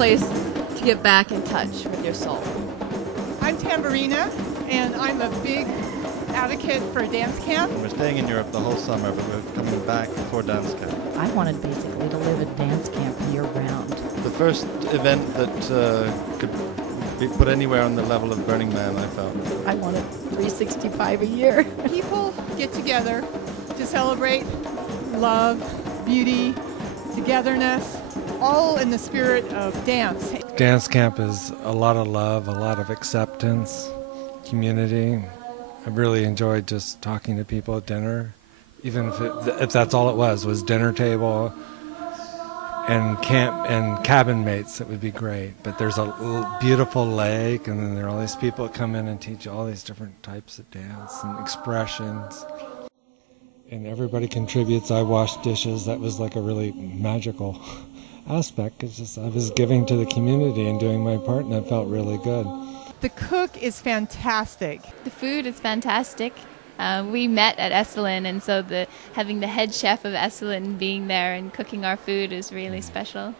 place to get back in touch with your soul. I'm Tamburina, and I'm a big advocate for a dance camp. We're staying in Europe the whole summer, but we're coming back for dance camp. I wanted basically to live at dance camp year-round. The first event that could be put anywhere on the level of Burning Man, I felt. I wanted 365 a year. People get together to celebrate love, beauty, togetherness, all in the spirit of dance. Dance camp is a lot of love, a lot of acceptance, community. I really enjoyed just talking to people at dinner, even if that's all it was dinner table and camp and cabin mates. It would be great. But there's a beautiful lake, and then there are all these people that come in and teach all these different types of dance and expressions. And everybody contributes. I washed dishes. That was like a really magical aspect. It's just I was giving to the community and doing my part, and it felt really good. The cook is fantastic. The food is fantastic. We met at Esalen, and so having the head chef of Esalen being there and cooking our food is really special.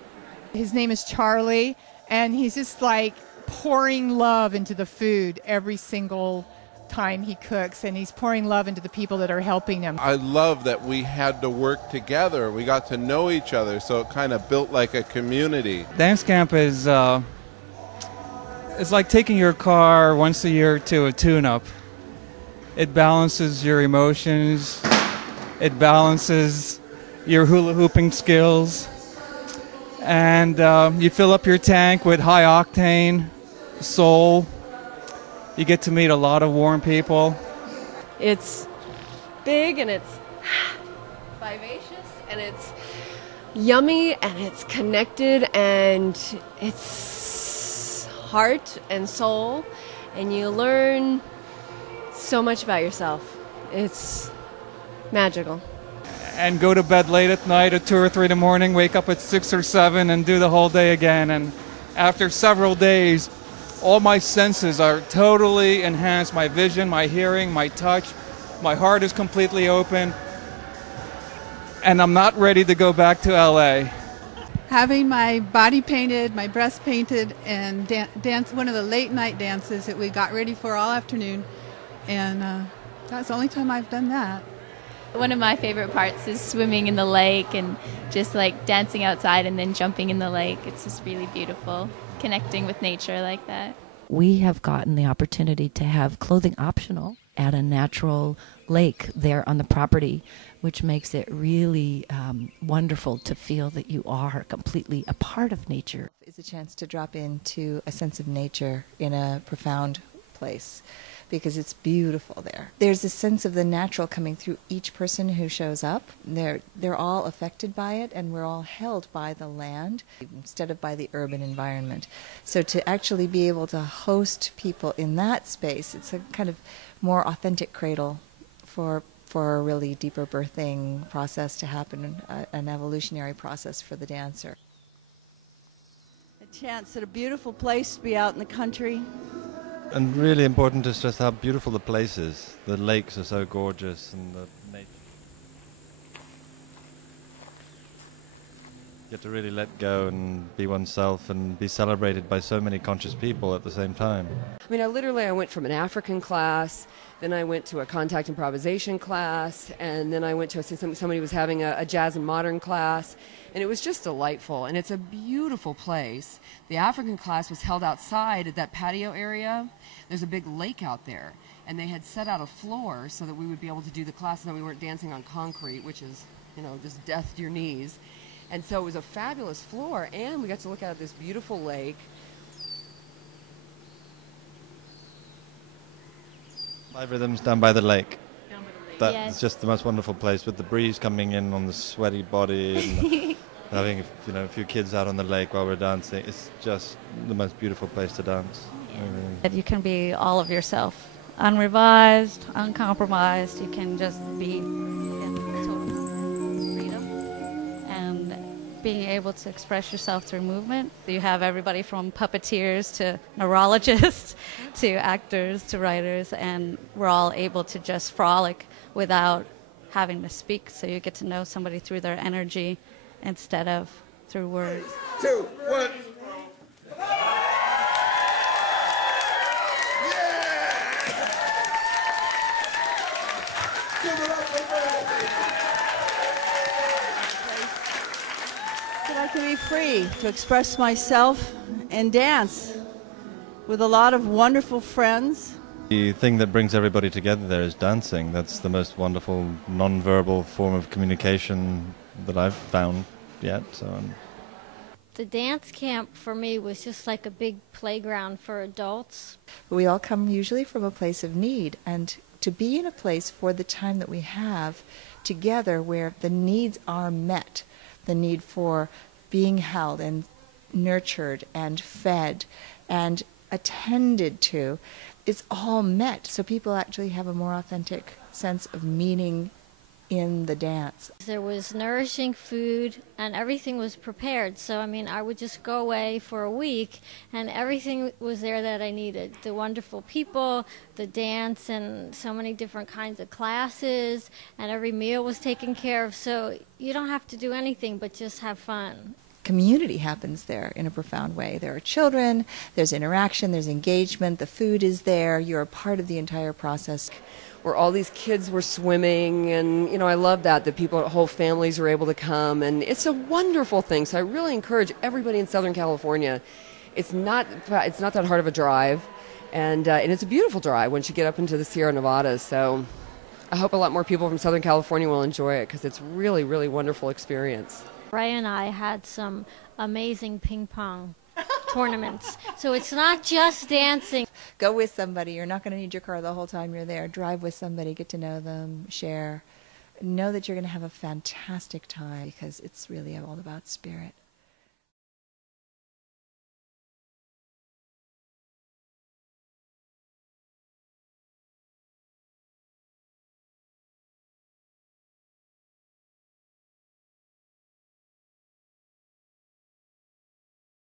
His name is Charlie, and he's just like pouring love into the food every single time he cooks, and he's pouring love into the people that are helping him. I love that we had to work together. We got to know each other, so it kind of built like a community. Dance camp is it's like taking your car once a year to a tune-up. It balances your emotions. It balances your hula hooping skills. And you fill up your tank with high octane, soul. You get to meet a lot of warm people. It's big and it's vivacious and it's yummy and it's connected and it's heart and soul, and you learn so much about yourself. It's magical. And go to bed late at night at 2 or 3 in the morning, wake up at 6 or 7 and do the whole day again. And after several days, all my senses are totally enhanced. My vision, my hearing, my touch, my heart is completely open. And I'm not ready to go back to LA. Having my body painted, my breast painted, and dance one of the late night dances that we got ready for all afternoon. And that's the only time I've done that. One of my favorite parts is swimming in the lake and just like dancing outside and then jumping in the lake. It's just really beautiful, connecting with nature like that. We have gotten the opportunity to have clothing optional at a natural lake there on the property, which makes it really wonderful to feel that you are completely a part of nature. It's a chance to drop into a sense of nature in a profound place, because it's beautiful there. There's a sense of the natural coming through each person who shows up. They're all affected by it, and we're all held by the land instead of by the urban environment. So to actually be able to host people in that space, it's a kind of more authentic cradle for a really deeper birthing process to happen, an evolutionary process for the dancer. A chance at a beautiful place to be out in the country. And really important to stress how beautiful the place is. The lakes are so gorgeous, and the nature. You have to really let go and be oneself and be celebrated by so many conscious people at the same time. I mean, I went from an African class, then I went to a contact improvisation class, and then I went to somebody was having a jazz and modern class, and it was just delightful. And it's a beautiful place. The African class was held outside at that patio area. There's a big lake out there, and they had set out a floor so that we would be able to do the class and that we weren't dancing on concrete, which is, you know, just death to your knees. And so it was a fabulous floor, and we got to look out at this beautiful lake. Live rhythms down by the lake. Down by the lake. That's Yes. just the most wonderful place, with the breeze coming in on the sweaty body and having a few kids out on the lake while we're dancing. It's just the most beautiful place to dance. That you can be all of yourself, unrevised, uncompromised. You can just be in total freedom and being able to express yourself through movement. You have everybody from puppeteers to neurologists to actors to writers, and we're all able to just frolic without having to speak. So you get to know somebody through their energy instead of through words. 2, 1. I'd like to be free to express myself and dance with a lot of wonderful friends. The thing that brings everybody together there is dancing. That's the most wonderful non-verbal form of communication that I've found yet. The dance camp for me was just like a big playground for adults. We all come usually from a place of need, and to be in a place for the time that we have together where the needs are met, the need for being held and nurtured and fed and attended to, it's all met. So people actually have a more authentic sense of meaning in the dance. There was nourishing food and everything was prepared. So, I mean, I would just go away for a week and everything was there that I needed. The wonderful people, the dance, and so many different kinds of classes, and every meal was taken care of. So you don't have to do anything but just have fun. Community happens there in a profound way. There are children, there's interaction, there's engagement, the food is there, you're a part of the entire process. Where all these kids were swimming, and, you know, I love that people, whole families were able to come, and it's a wonderful thing. So I really encourage everybody in Southern California. It's not that hard of a drive, and it's a beautiful drive once you get up into the Sierra Nevadas. So I hope a lot more people from Southern California will enjoy it because it's really, really wonderful experience. Ray and I had some amazing ping pong tournaments. So it's not just dancing. Go with somebody. You're not going to need your car the whole time you're there. Drive with somebody, get to know them, share. Know that you're going to have a fantastic time because it's really all about spirit.